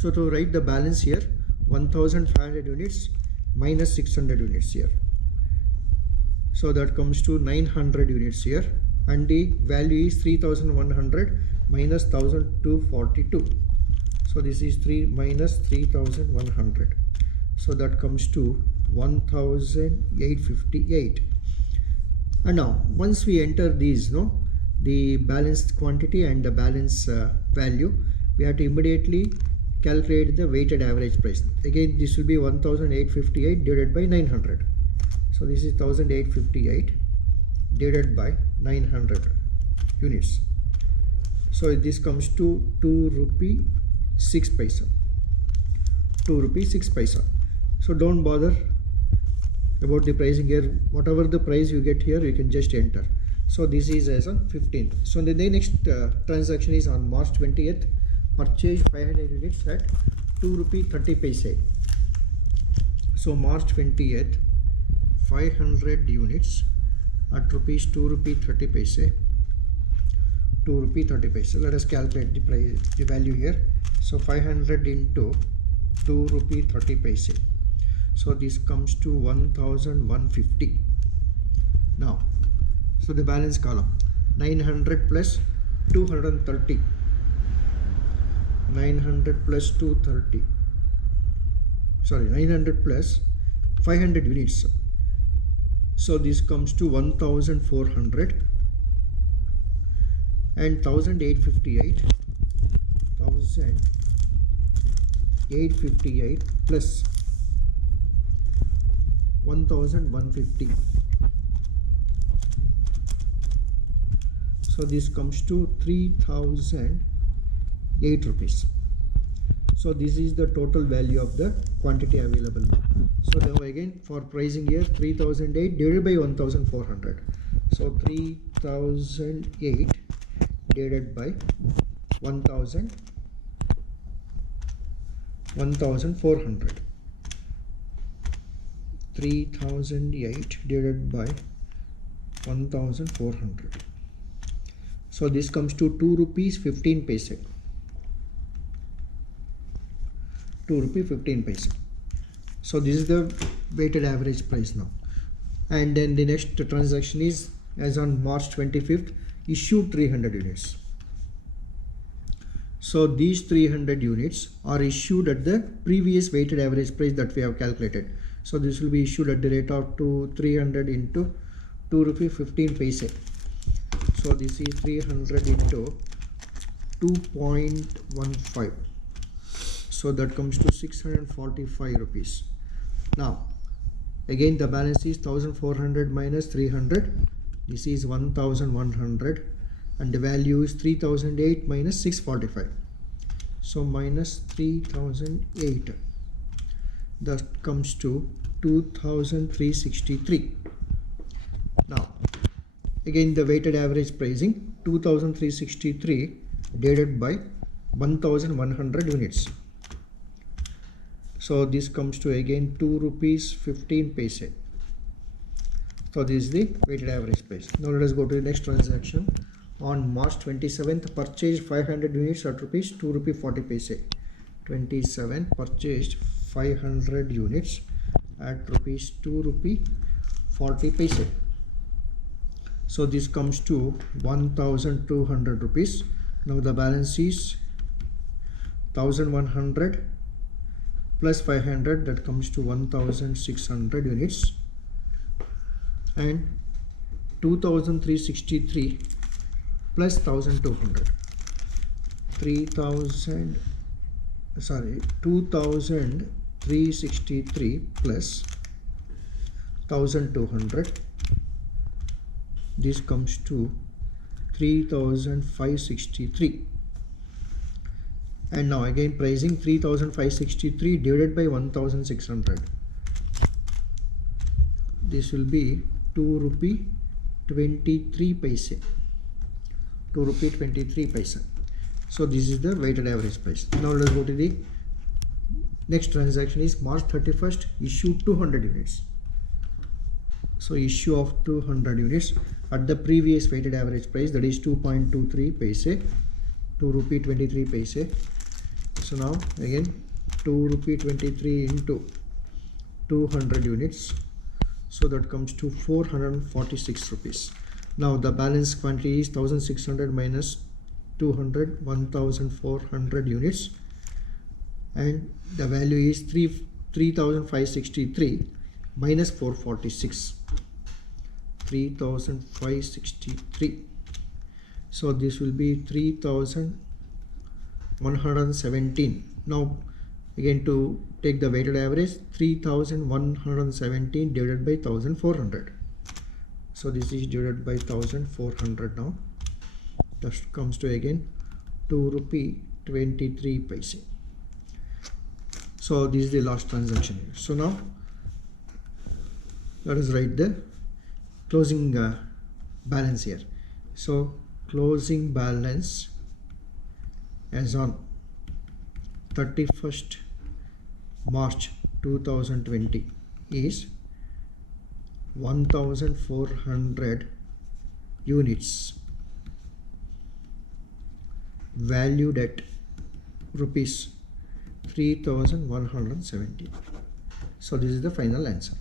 So to write the balance here, 1500 units minus 600 units here. So that comes to 900 units here, and the value is 3100 minus 1242. So this is 3 minus 3100. So that comes to 1858. And now once we enter these, the balanced quantity and the balance value, we have to immediately calculate the weighted average price. Again, this will be 1858 divided by 900. So this is 1858 divided by 900 units. So this comes to 2 rupee 6 paisa. 2 rupee 6 paisa. So don't bother about the pricing here. Whatever the price you get here, you can just enter. So this is as on 15th. So the next transaction is on March 20th. Purchase 500 units at 2 rupee 30 paise. So March 20th, 500 units at rupees 2 rupee 30 paise. 2 rupee 30 paise. Let us calculate the price, the value here. So 500 into 2 rupee 30 paise. So this comes to 1150. Now, so the balance column, 900 plus 230. 900 plus 230. Sorry, 900 plus 500 units. So this comes to 1400 and 1858. 1858 plus 1150. So this comes to 3008 rupees. So this is the total value of the quantity available now. So now again for pricing here, 3008 divided by 1400. So 3008 divided by 1400. 3008 divided by 1400. So this comes to 2 rupees 15 paise. 2 rupee 15 paise. So this is the weighted average price now. And then the next transaction is as on March 25th, issued 300 units. So these 300 units are issued at the previous weighted average price that we have calculated. So this will be issued at the rate of 300 into 2 rupee 15 paise. So this is 300 into 2.15. So that comes to 645 rupees. Now again the balance is 1400 minus 300. This is 1100, and the value is 3008 minus 645. So minus 3008. That comes to 2363. Now again the weighted average pricing, 2363 divided by 1100 units. So this comes to again 2 rupees 15 paise. So this is the weighted average price. Now let us go to the next transaction. On March 27th, purchased 500 units at rupees 2 rupee 40 paise. 27 purchased 500 units at rupees 2 rupee 40 paise. So this comes to 1200 rupees. Now the balance is 1100 plus 500, that comes to 1600 units, and 2363 plus 1200, 2363 plus 1200. This comes to 3563. And now again pricing, 3563 divided by 1600. This will be 2 rupee 23 paise. 2 rupee 23 paise. So this is the weighted average price. Now let's go to the next transaction. Is March 31st, issued 200 units. So issue of 200 units at the previous weighted average price, that is 2.23 paise, 2 rupee 23 paise. So now again 2 rupee 23 into 200 units, so that comes to 446 rupees. Now the balance quantity is 1600 minus 200, 1400 units, and the value is 3563 minus 446, 3563. So this will be 3117. Now again, to take the weighted average, 3117 divided by 1400. So this is divided by 1400. Now that comes to again 2 rupee 23 paise. So this is the last transaction. So now let us write the closing balance here. So closing balance as on 31st March 2020 is 1400 units valued at rupees 3170. So this is the final answer.